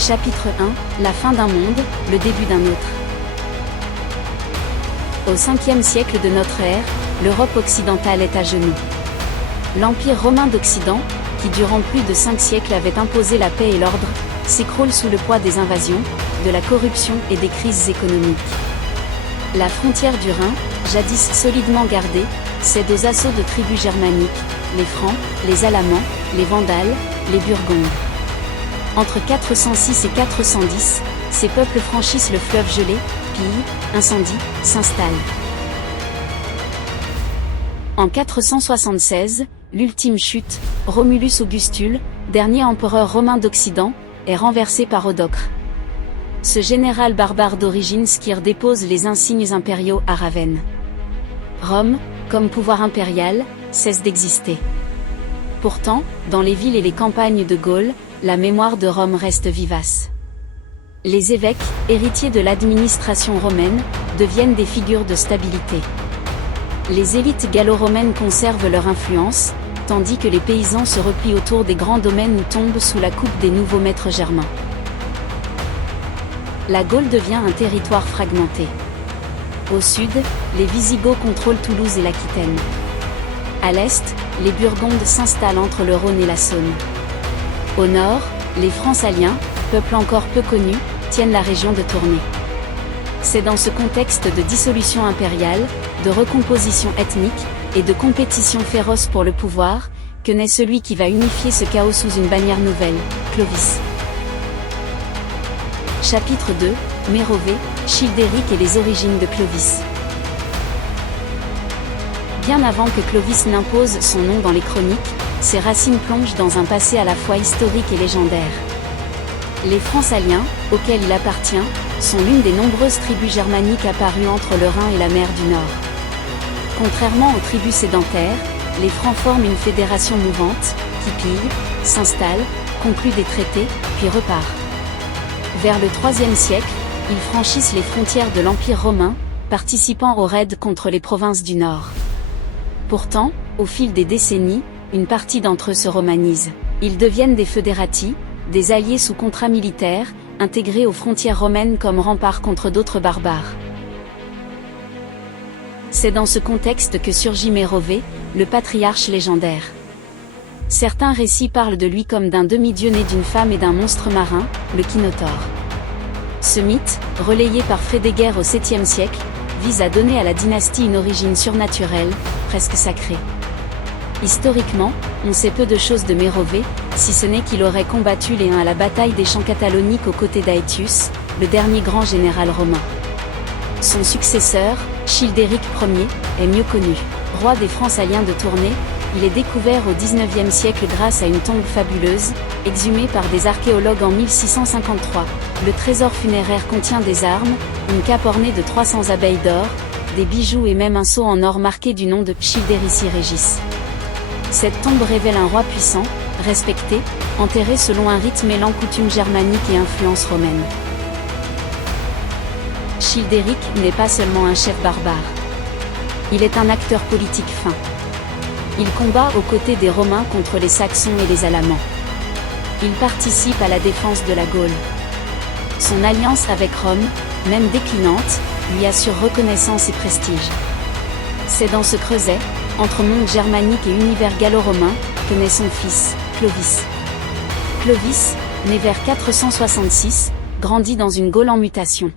Chapitre 1, la fin d'un monde, le début d'un autre. Au 5e siècle de notre ère, l'Europe occidentale est à genoux. L'Empire romain d'Occident, qui durant plus de 5 siècles avait imposé la paix et l'ordre, s'écroule sous le poids des invasions, de la corruption et des crises économiques. La frontière du Rhin, jadis solidement gardée, cède aux assauts de tribus germaniques, les Francs, les Alamans, les Vandales, les Burgondes. Entre 406 et 410, ces peuples franchissent le fleuve gelé, pillent, incendient, s'installent. En 476, l'ultime chute, Romulus Augustule, dernier empereur romain d'Occident, est renversé par Eudocre. Ce général barbare d'origine skyre dépose les insignes impériaux à Ravenne. Rome, comme pouvoir impérial, cesse d'exister. Pourtant, dans les villes et les campagnes de Gaule, la mémoire de Rome reste vivace. Les évêques, héritiers de l'administration romaine, deviennent des figures de stabilité. Les élites gallo-romaines conservent leur influence, tandis que les paysans se replient autour des grands domaines ou tombent sous la coupe des nouveaux maîtres germains. La Gaule devient un territoire fragmenté. Au sud, les Wisigoths contrôlent Toulouse et l'Aquitaine. À l'est, les Burgondes s'installent entre le Rhône et la Saône. Au nord, les Francs-Saliens, peuple encore peu connu, tiennent la région de Tournai. C'est dans ce contexte de dissolution impériale, de recomposition ethnique, et de compétition féroce pour le pouvoir, que naît celui qui va unifier ce chaos sous une bannière nouvelle, Clovis. Chapitre 2, Mérovée, Childéric et les origines de Clovis. Bien avant que Clovis n'impose son nom dans les chroniques, ses racines plongent dans un passé à la fois historique et légendaire. Les Francs-Saliens, auxquels il appartient, sont l'une des nombreuses tribus germaniques apparues entre le Rhin et la mer du Nord. Contrairement aux tribus sédentaires, les Francs forment une fédération mouvante, qui pille, s'installe, conclut des traités, puis repart. Vers le IIIe siècle, ils franchissent les frontières de l'Empire romain, participant aux raids contre les provinces du Nord. Pourtant, au fil des décennies, une partie d'entre eux se romanise. Ils deviennent des foederati, des alliés sous contrat militaire, intégrés aux frontières romaines comme rempart contre d'autres barbares. C'est dans ce contexte que surgit Mérovée, le patriarche légendaire. Certains récits parlent de lui comme d'un demi-dieu né d'une femme et d'un monstre marin, le Kinotaure. Ce mythe, relayé par Frédéguerre au 7e siècle, vise à donner à la dynastie une origine surnaturelle, presque sacrée. Historiquement, on sait peu de choses de Mérovée, si ce n'est qu'il aurait combattu les Huns à la bataille des Champs Cataloniques aux côtés d'Aetius, le dernier grand général romain. Son successeur, Childéric Ier, est mieux connu. Roi des Francs-Saliens de Tournai, il est découvert au XIXe siècle grâce à une tombe fabuleuse, exhumée par des archéologues en 1653. Le trésor funéraire contient des armes, une cape ornée de 300 abeilles d'or, des bijoux et même un sceau en or marqué du nom de Childérici Régis. Cette tombe révèle un roi puissant, respecté, enterré selon un rite mêlant coutumes germaniques et influence romaine. Childéric n'est pas seulement un chef barbare. Il est un acteur politique fin. Il combat aux côtés des Romains contre les Saxons et les Alamans. Il participe à la défense de la Gaule. Son alliance avec Rome, même déclinante, lui assure reconnaissance et prestige. C'est dans ce creuset, entre monde germanique et univers gallo-romain, que naît son fils, Clovis. Clovis, né vers 466, grandit dans une Gaule en mutation.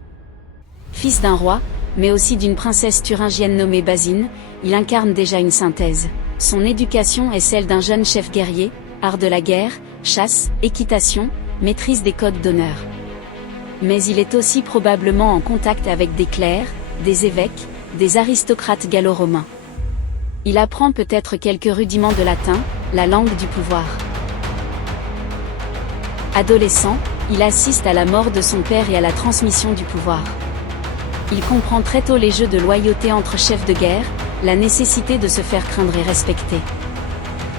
Fils d'un roi, mais aussi d'une princesse thuringienne nommée Basine, il incarne déjà une synthèse. Son éducation est celle d'un jeune chef guerrier, art de la guerre, chasse, équitation, maîtrise des codes d'honneur. Mais il est aussi probablement en contact avec des clercs, des évêques, des aristocrates gallo-romains. Il apprend peut-être quelques rudiments de latin, la langue du pouvoir. Adolescent, il assiste à la mort de son père et à la transmission du pouvoir. Il comprend très tôt les jeux de loyauté entre chefs de guerre, la nécessité de se faire craindre et respecter.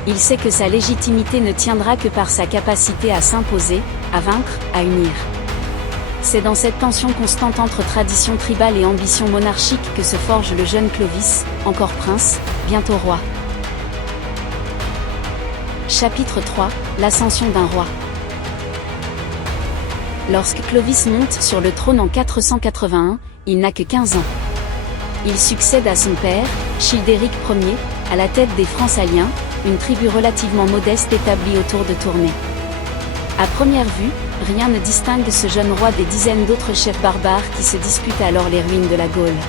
Il sait que sa légitimité ne tiendra que par sa capacité à s'imposer, à vaincre, à unir. C'est dans cette tension constante entre tradition tribale et ambition monarchique que se forge le jeune Clovis, encore prince, bientôt roi. Chapitre 3, l'ascension d'un roi. Lorsque Clovis monte sur le trône en 481, il n'a que 15 ans. Il succède à son père, Childéric Ier, à la tête des Francs-Saliens, une tribu relativement modeste établie autour de Tournai. À première vue, rien ne distingue ce jeune roi des dizaines d'autres chefs barbares qui se disputent alors les ruines de la Gaule.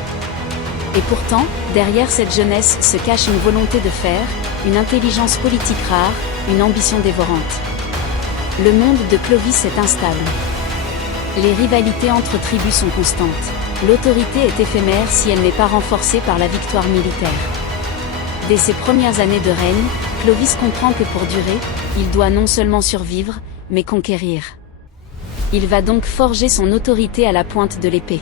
Et pourtant, derrière cette jeunesse se cache une volonté de fer, une intelligence politique rare, une ambition dévorante. Le monde de Clovis est instable. Les rivalités entre tribus sont constantes. L'autorité est éphémère si elle n'est pas renforcée par la victoire militaire. Dès ses premières années de règne, Clovis comprend que pour durer, il doit non seulement survivre, mais conquérir. Il va donc forger son autorité à la pointe de l'épée.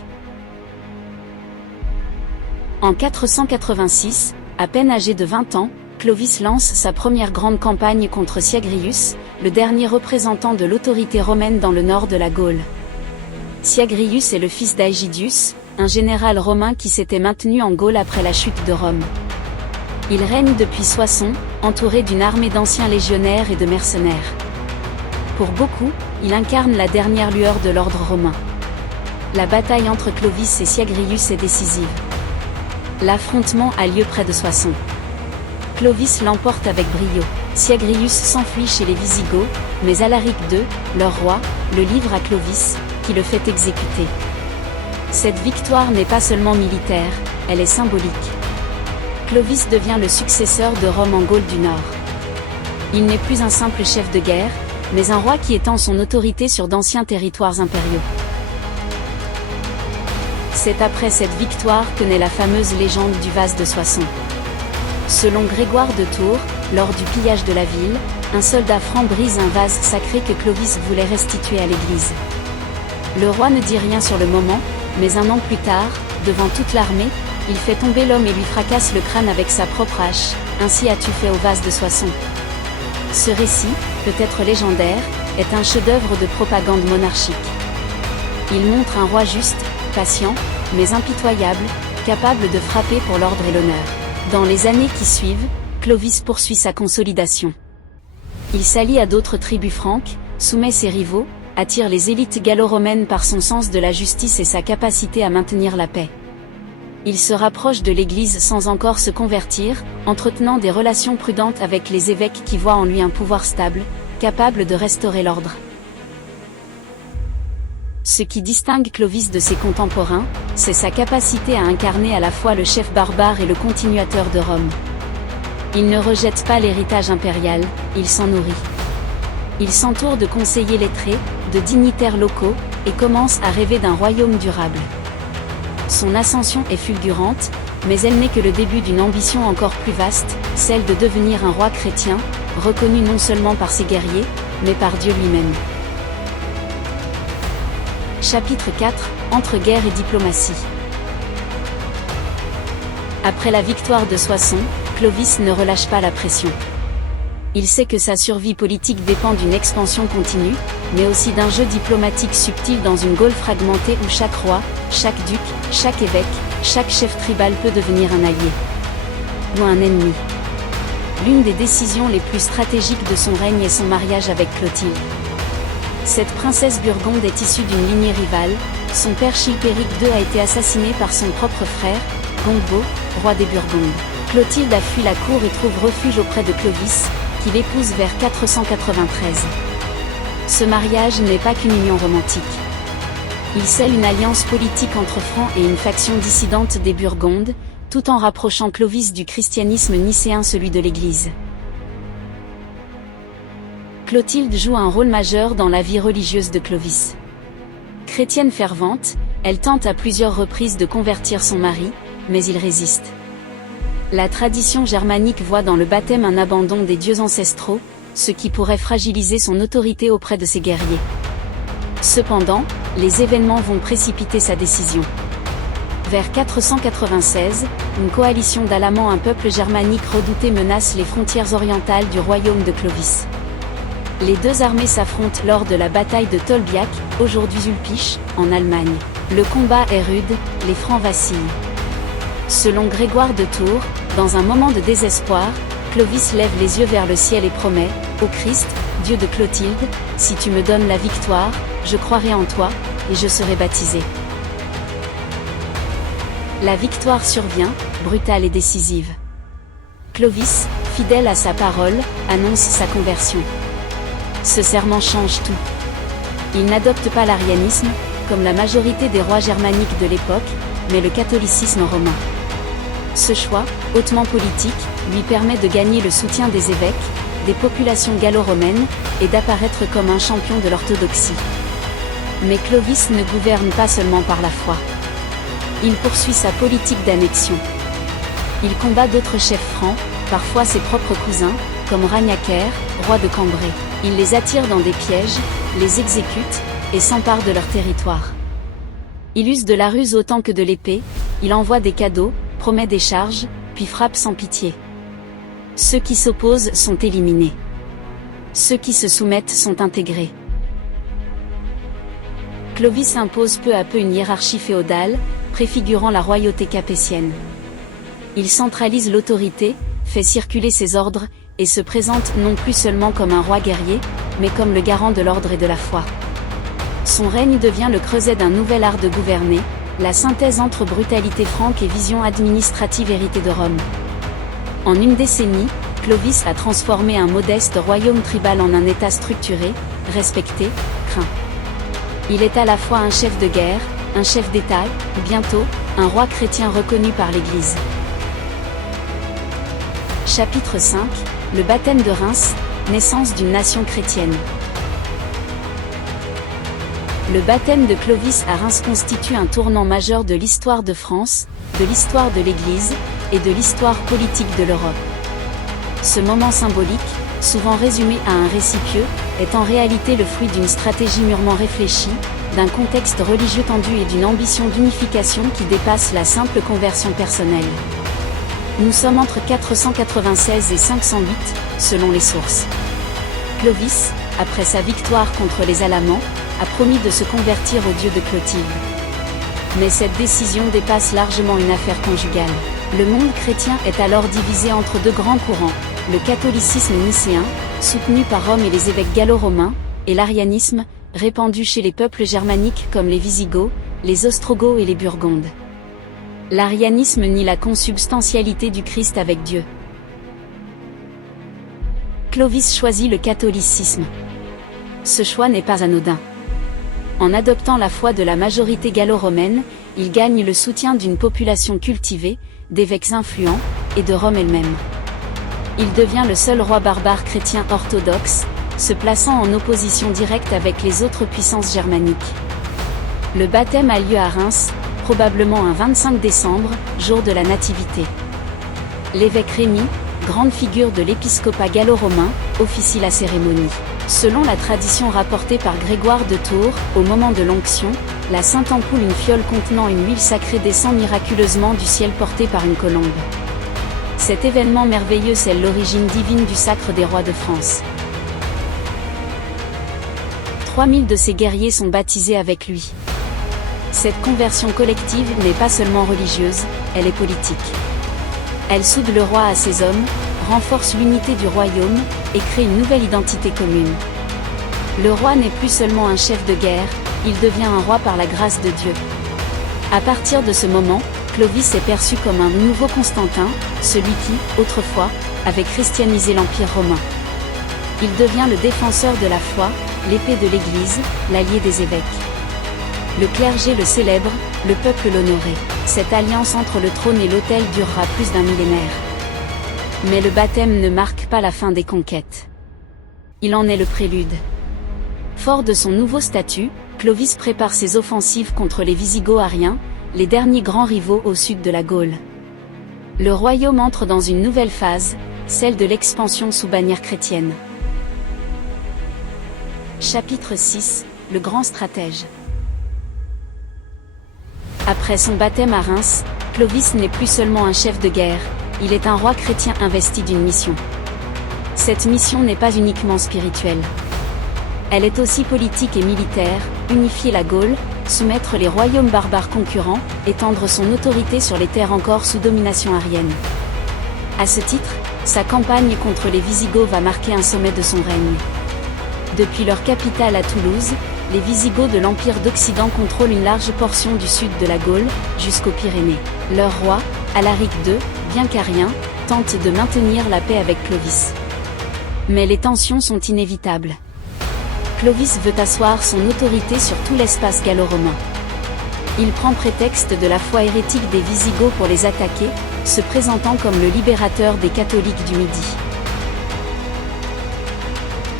En 486, à peine âgé de 20 ans, Clovis lance sa première grande campagne contre Syagrius, le dernier représentant de l'autorité romaine dans le nord de la Gaule. Syagrius est le fils d'Aegidius, un général romain qui s'était maintenu en Gaule après la chute de Rome. Il règne depuis Soissons, entouré d'une armée d'anciens légionnaires et de mercenaires. Pour beaucoup, il incarne la dernière lueur de l'ordre romain. La bataille entre Clovis et Syagrius est décisive. L'affrontement a lieu près de Soissons. Clovis l'emporte avec brio. Syagrius s'enfuit chez les Visigoths, mais Alaric II, leur roi, le livre à Clovis, qui le fait exécuter. Cette victoire n'est pas seulement militaire, elle est symbolique. Clovis devient le successeur de Rome en Gaule du Nord. Il n'est plus un simple chef de guerre, mais un roi qui étend son autorité sur d'anciens territoires impériaux. C'est après cette victoire que naît la fameuse légende du vase de Soissons. Selon Grégoire de Tours, lors du pillage de la ville, un soldat franc brise un vase sacré que Clovis voulait restituer à l'église. Le roi ne dit rien sur le moment, mais un an plus tard, devant toute l'armée, il fait tomber l'homme et lui fracasse le crâne avec sa propre hache. Ainsi as-tu fait au vase de Soissons. Ce récit, peut-être légendaire, est un chef-d'œuvre de propagande monarchique. Il montre un roi juste, patient, mais impitoyable, capable de frapper pour l'ordre et l'honneur. Dans les années qui suivent, Clovis poursuit sa consolidation. Il s'allie à d'autres tribus franques, soumet ses rivaux, attire les élites gallo-romaines par son sens de la justice et sa capacité à maintenir la paix. Il se rapproche de l'Église sans encore se convertir, entretenant des relations prudentes avec les évêques qui voient en lui un pouvoir stable, capable de restaurer l'ordre. Ce qui distingue Clovis de ses contemporains, c'est sa capacité à incarner à la fois le chef barbare et le continuateur de Rome. Il ne rejette pas l'héritage impérial, il s'en nourrit. Il s'entoure de conseillers lettrés, de dignitaires locaux, et commence à rêver d'un royaume durable. Son ascension est fulgurante, mais elle n'est que le début d'une ambition encore plus vaste, celle de devenir un roi chrétien, reconnu non seulement par ses guerriers, mais par Dieu lui-même. Chapitre 4, Entre-guerre et diplomatie. Après la victoire de Soissons, Clovis ne relâche pas la pression. Il sait que sa survie politique dépend d'une expansion continue, mais aussi d'un jeu diplomatique subtil dans une Gaule fragmentée où chaque roi, chaque duc, chaque évêque, chaque chef tribal peut devenir un allié. Ou un ennemi. L'une des décisions les plus stratégiques de son règne est son mariage avec Clotilde. Cette princesse burgonde est issue d'une lignée rivale, son père Chilpéric II a été assassiné par son propre frère, Gondebaud, roi des Burgondes. Clotilde a fui la cour et trouve refuge auprès de Clovis, qui l'épouse vers 493. Ce mariage n'est pas qu'une union romantique. Il scelle une alliance politique entre Francs et une faction dissidente des Burgondes, tout en rapprochant Clovis du christianisme nicéen, celui de l'Église. Clotilde joue un rôle majeur dans la vie religieuse de Clovis. Chrétienne fervente, elle tente à plusieurs reprises de convertir son mari, mais il résiste. La tradition germanique voit dans le baptême un abandon des dieux ancestraux, ce qui pourrait fragiliser son autorité auprès de ses guerriers. Cependant, les événements vont précipiter sa décision. Vers 496, une coalition d'Alamans, un peuple germanique redouté, menace les frontières orientales du royaume de Clovis. Les deux armées s'affrontent lors de la bataille de Tolbiac, aujourd'hui Ulpich, en Allemagne. Le combat est rude, les Francs vacillent. Selon Grégoire de Tours, dans un moment de désespoir, Clovis lève les yeux vers le ciel et promet, au Christ, Dieu de Clotilde, si tu me donnes la victoire, je croirai en toi, et je serai baptisé. La victoire survient, brutale et décisive. Clovis, fidèle à sa parole, annonce sa conversion. Ce serment change tout. Il n'adopte pas l'arianisme, comme la majorité des rois germaniques de l'époque, mais le catholicisme romain. Ce choix, hautement politique, lui permet de gagner le soutien des évêques, des populations gallo-romaines, et d'apparaître comme un champion de l'orthodoxie. Mais Clovis ne gouverne pas seulement par la foi. Il poursuit sa politique d'annexion. Il combat d'autres chefs francs, parfois ses propres cousins, comme Ragnacaire, roi de Cambrai. Il les attire dans des pièges, les exécute, et s'empare de leur territoire. Il use de la ruse autant que de l'épée, il envoie des cadeaux, promet des charges, puis frappe sans pitié. Ceux qui s'opposent sont éliminés. Ceux qui se soumettent sont intégrés. Clovis impose peu à peu une hiérarchie féodale, préfigurant la royauté capétienne. Il centralise l'autorité, fait circuler ses ordres, et se présente non plus seulement comme un roi guerrier, mais comme le garant de l'ordre et de la foi. Son règne devient le creuset d'un nouvel art de gouverner, la synthèse entre brutalité franque et vision administrative héritée de Rome. En une décennie, Clovis a transformé un modeste royaume tribal en un État structuré, respecté, craint. Il est à la fois un chef de guerre, un chef d'État, bientôt, un roi chrétien reconnu par l'Église. Chapitre 5, le baptême de Reims, naissance d'une nation chrétienne. Le baptême de Clovis à Reims constitue un tournant majeur de l'histoire de France, de l'histoire de l'Église, et de l'histoire politique de l'Europe. Ce moment symbolique, souvent résumé à un récit pieux, est en réalité le fruit d'une stratégie mûrement réfléchie, d'un contexte religieux tendu et d'une ambition d'unification qui dépasse la simple conversion personnelle. Nous sommes entre 496 et 508, selon les sources. Clovis, après sa victoire contre les Alamans, a promis de se convertir au dieu de Clotilde. Mais cette décision dépasse largement une affaire conjugale. Le monde chrétien est alors divisé entre deux grands courants, le catholicisme nicéen, soutenu par Rome et les évêques gallo-romains, et l'arianisme, répandu chez les peuples germaniques comme les Visigoths, les Ostrogoths et les Burgondes. L'arianisme nie la consubstantialité du Christ avec Dieu. Clovis choisit le catholicisme. Ce choix n'est pas anodin. En adoptant la foi de la majorité gallo-romaine, il gagne le soutien d'une population cultivée, d'évêques influents, et de Rome elle-même. Il devient le seul roi barbare chrétien orthodoxe, se plaçant en opposition directe avec les autres puissances germaniques. Le baptême a lieu à Reims, probablement un 25 décembre, jour de la Nativité. L'évêque Rémy, grande figure de l'épiscopat gallo-romain, officie la cérémonie. Selon la tradition rapportée par Grégoire de Tours, au moment de l'onction, la Sainte Ampoule, une fiole contenant une huile sacrée, descend miraculeusement du ciel portée par une colombe. Cet événement merveilleux scelle l'origine divine du sacre des rois de France. 3000 de ses guerriers sont baptisés avec lui. Cette conversion collective n'est pas seulement religieuse, elle est politique. Elle soude le roi à ses hommes, renforce l'unité du royaume, et crée une nouvelle identité commune. Le roi n'est plus seulement un chef de guerre, il devient un roi par la grâce de Dieu. À partir de ce moment, Clovis est perçu comme un nouveau Constantin, celui qui, autrefois, avait christianisé l'Empire romain. Il devient le défenseur de la foi, l'épée de l'Église, l'allié des évêques. Le clergé le célèbre, le peuple l'honorait. Cette alliance entre le trône et l'autel durera plus d'un millénaire. Mais le baptême ne marque pas la fin des conquêtes. Il en est le prélude. Fort de son nouveau statut, Clovis prépare ses offensives contre les Visigoths ariens, les derniers grands rivaux au sud de la Gaule. Le royaume entre dans une nouvelle phase, celle de l'expansion sous bannière chrétienne. Chapitre 6, le grand stratège. Après son baptême à Reims, Clovis n'est plus seulement un chef de guerre, il est un roi chrétien investi d'une mission. Cette mission n'est pas uniquement spirituelle. Elle est aussi politique et militaire, unifier la Gaule, soumettre les royaumes barbares concurrents, étendre son autorité sur les terres encore sous domination arienne. À ce titre, sa campagne contre les Visigoths va marquer un sommet de son règne. Depuis leur capitale à Toulouse, les Wisigoths de l'Empire d'Occident contrôlent une large portion du sud de la Gaule, jusqu'aux Pyrénées. Leur roi, Alaric II, bien qu'arien, tente de maintenir la paix avec Clovis. Mais les tensions sont inévitables. Clovis veut asseoir son autorité sur tout l'espace gallo-romain. Il prend prétexte de la foi hérétique des Wisigoths pour les attaquer, se présentant comme le libérateur des catholiques du Midi.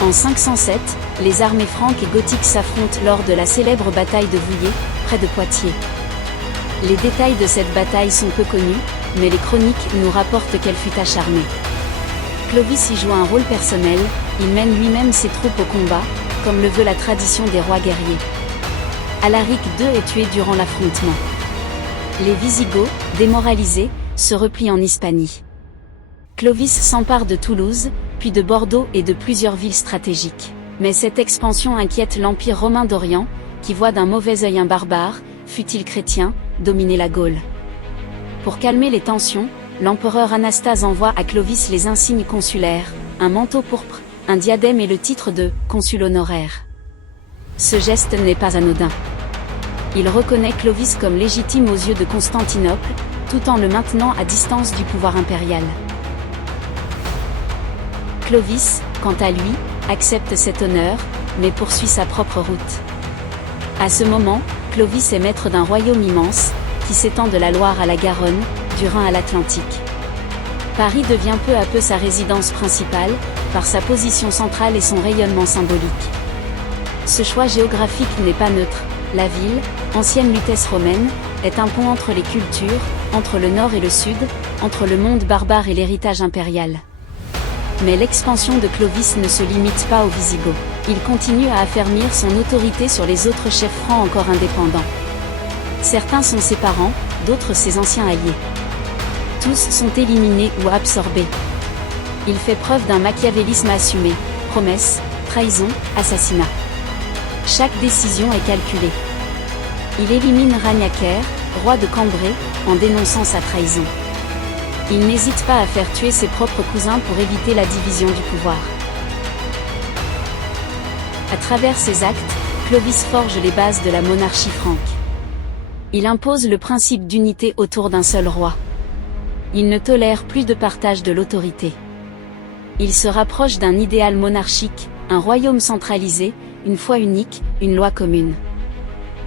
En 507, les armées franques et gothiques s'affrontent lors de la célèbre bataille de Vouillé, près de Poitiers. Les détails de cette bataille sont peu connus, mais les chroniques nous rapportent qu'elle fut acharnée. Clovis y joue un rôle personnel, il mène lui-même ses troupes au combat, comme le veut la tradition des rois guerriers. Alaric II est tué durant l'affrontement. Les Wisigoths, démoralisés, se replient en Hispanie. Clovis s'empare de Toulouse, puis de Bordeaux et de plusieurs villes stratégiques. Mais cette expansion inquiète l'Empire romain d'Orient, qui voit d'un mauvais œil un barbare, fût-il chrétien, dominer la Gaule. Pour calmer les tensions, l'empereur Anastase envoie à Clovis les insignes consulaires, un manteau pourpre, un diadème et le titre de « consul honoraire ». Ce geste n'est pas anodin. Il reconnaît Clovis comme légitime aux yeux de Constantinople, tout en le maintenant à distance du pouvoir impérial. Clovis, quant à lui, accepte cet honneur, mais poursuit sa propre route. À ce moment, Clovis est maître d'un royaume immense, qui s'étend de la Loire à la Garonne, du Rhin à l'Atlantique. Paris devient peu à peu sa résidence principale, par sa position centrale et son rayonnement symbolique. Ce choix géographique n'est pas neutre, la ville, ancienne Lutèce romaine, est un pont entre les cultures, entre le nord et le sud, entre le monde barbare et l'héritage impérial. Mais l'expansion de Clovis ne se limite pas aux Wisigoths. Il continue à affermir son autorité sur les autres chefs francs encore indépendants. Certains sont ses parents, d'autres ses anciens alliés. Tous sont éliminés ou absorbés. Il fait preuve d'un machiavélisme assumé, promesses, trahison, assassinat. Chaque décision est calculée. Il élimine Ragnacaire, roi de Cambrai, en dénonçant sa trahison. Il n'hésite pas à faire tuer ses propres cousins pour éviter la division du pouvoir. À travers ses actes, Clovis forge les bases de la monarchie franque. Il impose le principe d'unité autour d'un seul roi. Il ne tolère plus de partage de l'autorité. Il se rapproche d'un idéal monarchique, un royaume centralisé, une foi unique, une loi commune.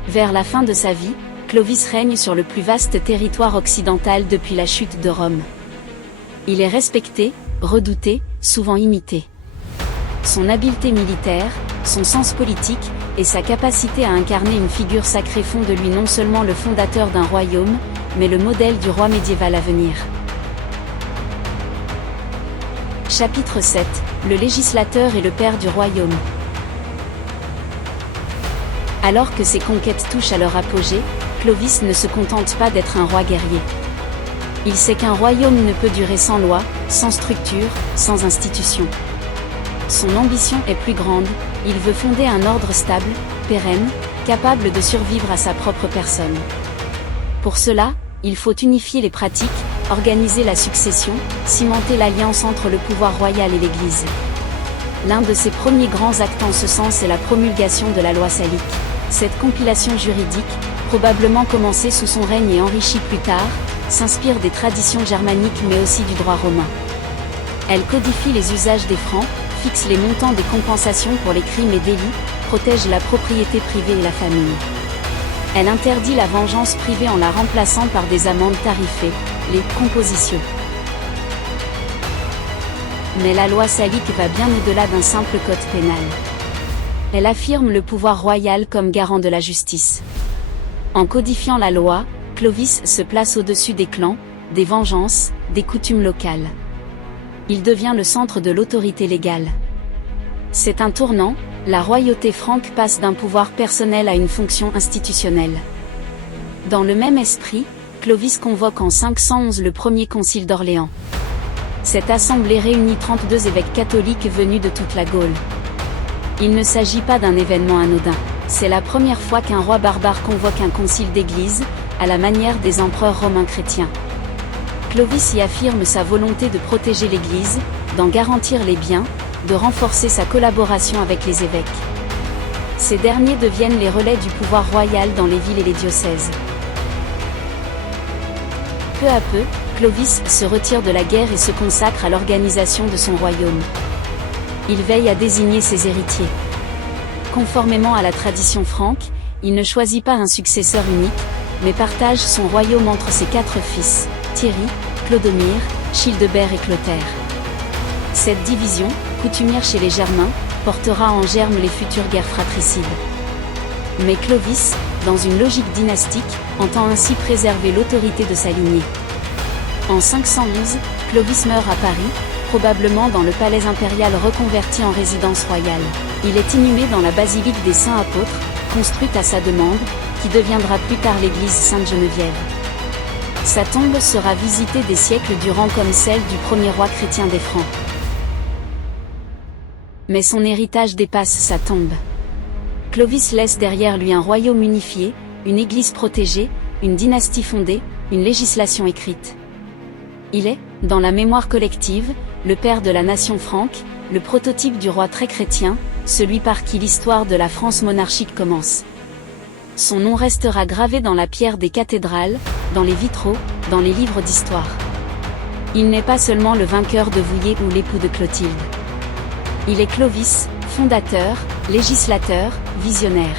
Vers la fin de sa vie, Clovis règne sur le plus vaste territoire occidental depuis la chute de Rome. Il est respecté, redouté, souvent imité. Son habileté militaire, son sens politique, et sa capacité à incarner une figure sacrée font de lui non seulement le fondateur d'un royaume, mais le modèle du roi médiéval à venir. Chapitre 7 – Le législateur et le père du royaume. Alors que ses conquêtes touchent à leur apogée, Clovis ne se contente pas d'être un roi guerrier. Il sait qu'un royaume ne peut durer sans loi, sans structure, sans institution. Son ambition est plus grande, il veut fonder un ordre stable, pérenne, capable de survivre à sa propre personne. Pour cela, il faut unifier les pratiques, organiser la succession, cimenter l'alliance entre le pouvoir royal et l'Église. L'un de ses premiers grands actes en ce sens est la promulgation de la loi salique. Cette compilation juridique, probablement commencée sous son règne et enrichie plus tard, s'inspire des traditions germaniques mais aussi du droit romain. Elle codifie les usages des francs, fixe les montants des compensations pour les crimes et délits, protège la propriété privée et la famille. Elle interdit la vengeance privée en la remplaçant par des amendes tarifées, les compositions. Mais la loi salique va bien au-delà d'un simple code pénal. Elle affirme le pouvoir royal comme garant de la justice. En codifiant la loi, Clovis se place au-dessus des clans, des vengeances, des coutumes locales. Il devient le centre de l'autorité légale. C'est un tournant, la royauté franque passe d'un pouvoir personnel à une fonction institutionnelle. Dans le même esprit, Clovis convoque en 511 le premier concile d'Orléans. Cette assemblée réunit 32 évêques catholiques venus de toute la Gaule. Il ne s'agit pas d'un événement anodin. C'est la première fois qu'un roi barbare convoque un concile d'église, à la manière des empereurs romains chrétiens. Clovis y affirme sa volonté de protéger l'Église, d'en garantir les biens, de renforcer sa collaboration avec les évêques. Ces derniers deviennent les relais du pouvoir royal dans les villes et les diocèses. Peu à peu, Clovis se retire de la guerre et se consacre à l'organisation de son royaume. Il veille à désigner ses héritiers. Conformément à la tradition franque, il ne choisit pas un successeur unique, mais partage son royaume entre ses 4 fils, Thierry, Clodomir, Childebert et Clotaire. Cette division, coutumière chez les Germains, portera en germe les futures guerres fratricides. Mais Clovis, dans une logique dynastique, entend ainsi préserver l'autorité de sa lignée. En 511, Clovis meurt à Paris, probablement dans le palais impérial reconverti en résidence royale. Il est inhumé dans la basilique des Saints Apôtres, construite à sa demande, qui deviendra plus tard l'église Sainte-Geneviève. Sa tombe sera visitée des siècles durant comme celle du premier roi chrétien des Francs. Mais son héritage dépasse sa tombe. Clovis laisse derrière lui un royaume unifié, une église protégée, une dynastie fondée, une législation écrite. Il est, dans la mémoire collective, le père de la nation franque, le prototype du roi très chrétien, celui par qui l'histoire de la France monarchique commence. Son nom restera gravé dans la pierre des cathédrales, dans les vitraux, dans les livres d'histoire. Il n'est pas seulement le vainqueur de Vouillé ou l'époux de Clotilde. Il est Clovis, fondateur, législateur, visionnaire.